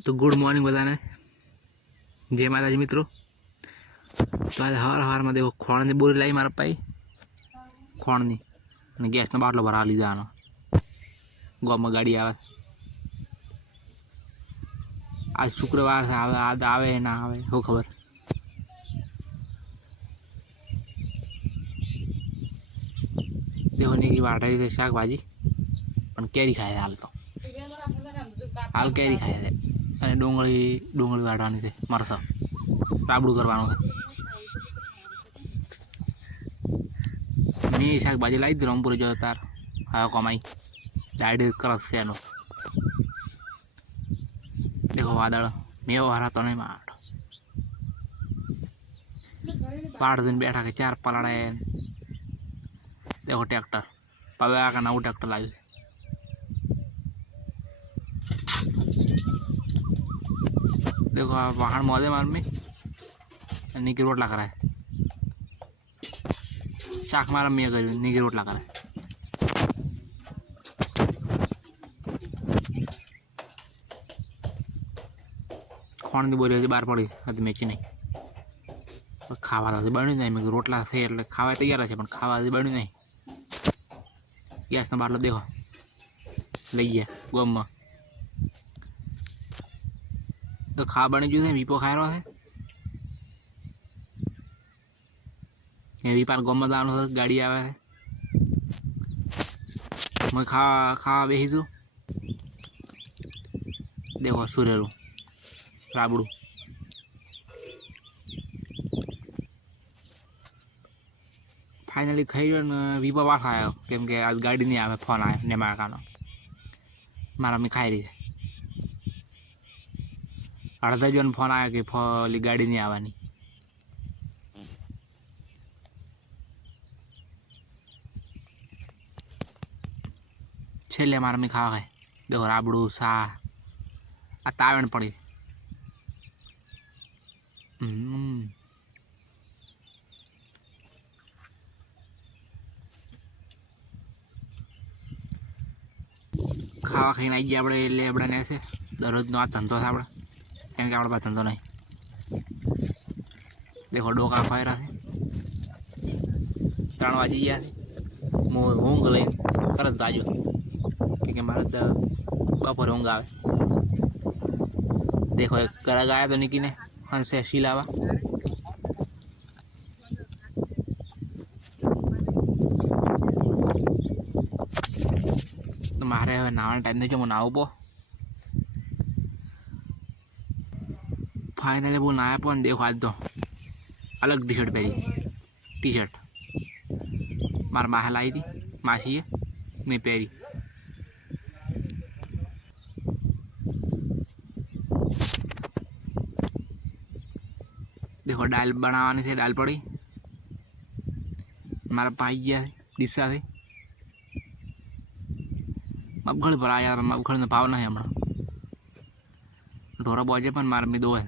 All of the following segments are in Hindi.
तो गुड मॉर्निंग बधाने जय माताजी मित्रों। तो आज हर हर में देखो खोण बोरी लाई मारा पाई खोण गैस बाटलो भरा लीधा गाँव में गाड़ी आवे। आज शुक्रवार से आवे, आज आवे ना आवे हो खबर। देखो नहीं की वाटा रही थे शाक भाजी पण केरी खाए हाल तो हाल केरी खाए थे અને ડુંગળી વાટવાની છે મરસા રાબડું કરવાનું છે। મેં શાકભાજી લાવી દીધી રંગપુરી જો તાર હા કમાઈ ડાયરેક્ટ કરસ છે એનો। देखो वादळ મેં વારા તો નહીં માટ वाट दिन बैठा के चार पलाड़े। देखो ट्रैक्टर पवे आकर नव ट्रैक्टर लावी देखो वाहन मोदे मार में निकी रोटला कराए शाक मारा मैं कर निकी रोटला कराए। खोण दी बोली बार पड़ी हद मेची नहीं खावा तो बन्यू नहीं। मैं रोटला थे એટલે ખાવા તૈયાર છે પણ ખાવા બન્યું નહીં। ગેસનો બાટલો દેખો લઈ ગયા ગોમમાં तो खा बनी गયું છે વીપો ખાયરો છે। એ વીપાર ગોમમાં દાનો ગાડી આવે છે मैं खा બેહી છું। देखो સુરેલું રાબડું फाइनली खाई वीपा पास आयो केम के आज गाड़ी नहीं आवे फोन आयो ने मारा कानो मारा में खाई रही अर्धा जन फोन आया कि फोली गाड़ी नहीं आवानी। छेले मारा में खावा है देखो राबड़ू सा आ तावण पड़ी खावा खाई आई गया अपने लेबड़ा ने से दररोज नो आ धंधो था अपना केम के अपने पास धंधो नहीं। देखो डोका खाई रहा है 3 वाजी गया ऊँग लई तरत जाजो क्योंकि मारे बपोरे ऊँग आवे। देखो एक गड़ा गाया तो निकी ने हंसे शीलावा तो मारे हवे नावाना टाइम देखो नाव पो फाइनली वो नाया पण देखो आज तो अलग टी शर्ट पहरी टी शर्ट मार माह लाई थी मासी है मैं पहरी। देखो दाल बनावानी थी दाल पड़ी मारा पाई गया डिस्सा से मगफड़ी पर आया मगफड़ी ने पाव नहीं हमने ढोरा बोझे पर मार में 2 है।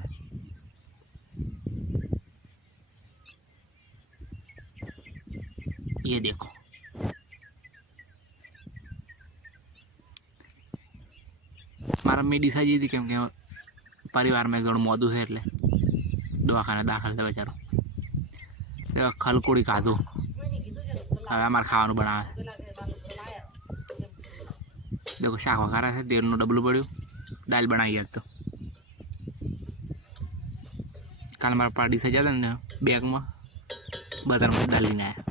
ये देखो मारा में डिसा जी थी केम के परिवार में घणું મોદું છે એટલે દવાખાને દાખલ છે બેચારો। ખલકોડી ખાધું હવે અમારે ખાવાનું બનાવે। देखो शाक वगैरह है तेल डबलू पड़ू दाल बनाई आज तो कल मारा पार्टी से जाता ने बैग में बजार में डाली ने आया।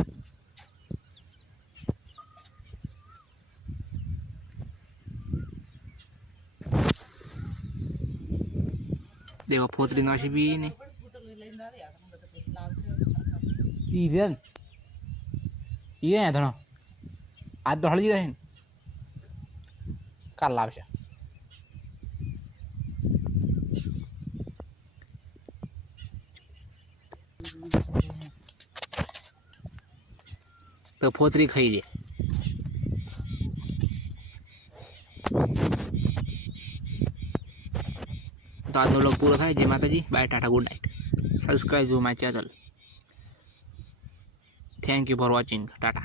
देखो फोतरी नौशी भी नहीं ये धनो आज तो हड़ी रहे काल लावशे तो फोतरी खाई दे। तो आज लोग पूरा था। जय माताजी bye tata good night subscribe to my channel. Thank you for watching Tata.